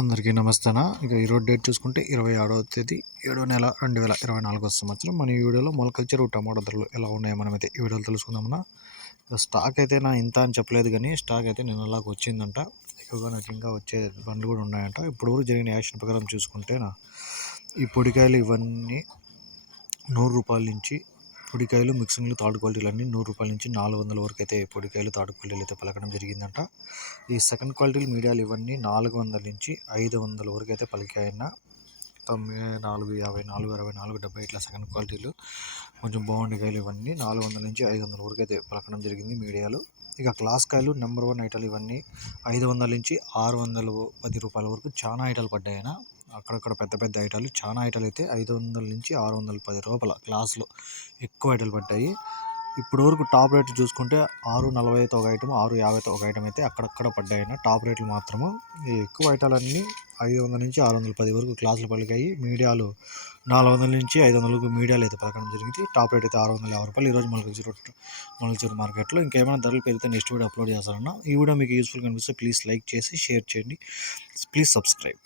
అందరికీ నమస్తేనా. ఇక ఈరోజు డేట్ చూసుకుంటే 26వ తేదీ 7వ నెల 2024 సంవత్సరం. మన ఈ వీడియోలో మొలకల చెరువు టమాటా ధరలు ఎలా ఉన్నాయో మనమైతే ఈ వీడియోలో తెలుసుకుందామన్నా. స్టాక్ అయితే నా ఇంత అని చెప్పలేదు, కానీ స్టాక్ అయితే నిన్నలాగా వచ్చిందంట. ఎక్కువగా నాకు ఇంకా వచ్చే బండ్లు కూడా ఉన్నాయంట. ఇప్పుడు జరిగిన యాక్షన్ ప్రకారం చూసుకుంటే ఈ పొడికాయలు ఇవన్నీ 100 రూపాయల నుంచి పొడికాయలు మిక్సింగ్లు థర్డ్ క్వాలిటీలు అన్నీ 100 రూపాయల నుంచి 400 వరకు అయితే పొడికాయలు థర్డ్ క్వాలిటీలు అయితే పలకడం జరిగిందంట. ఈ సెకండ్ క్వాలిటీలు మీడియాలు ఇవన్నీ 400 నుంచి 500 వరకు అయితే పలికాయన్న. 94, 50, 460, 470 ఇట్లా సెకండ్ క్వాలిటీలు కొంచెం బాగుండే కాయలు ఇవన్నీ 400 నుంచి 500 వరకు అయితే పలకడం జరిగింది మీడియాలు. ఇక క్లాస్ కాయలు నెంబర్ 1 ఐటాలు ఇవన్నీ 500 నుంచి 610 రూపాయల వరకు చాలా ఐటాలు పడ్డాయన. అక్కడక్కడ పెద్ద పెద్ద ఐటాలు చాలా ఐటాలు అయితే 500 నుంచి 610 రూపాయల క్లాస్లో ఎక్కువ ఐటాలు పడ్డాయి. ఇప్పుడు వరకు టాప్ రేట్ చూసుకుంటే 640 ఒక ఐటమ్, 650 ఒక ఐటమ్ అయితే అక్కడక్కడ పడ్డాయన. టాప్ రేట్లు మాత్రము ఎక్కువ ఐటాలన్నీ 500 నుంచి 610 వరకు క్లాసులు పలికాయి. మీడియాలు 400 నుంచి 500 మీడియాలు అయితే పలకడం జరిగింది. టాప్ రేట్ అయితే 650 రూపాయలు. ఈరోజు మొలకల మార్కెట్లో ఇంకేమైనా ధరలు పెరిగితే నెక్స్ట్ వీడియో అప్లోడ్ చేస్తారన్న. ఈ వీడియో మీకు యూస్ఫుల్ కనిపిస్తే ప్లీజ్ లైక్ చేసి షేర్ చేయండి. Please subscribe.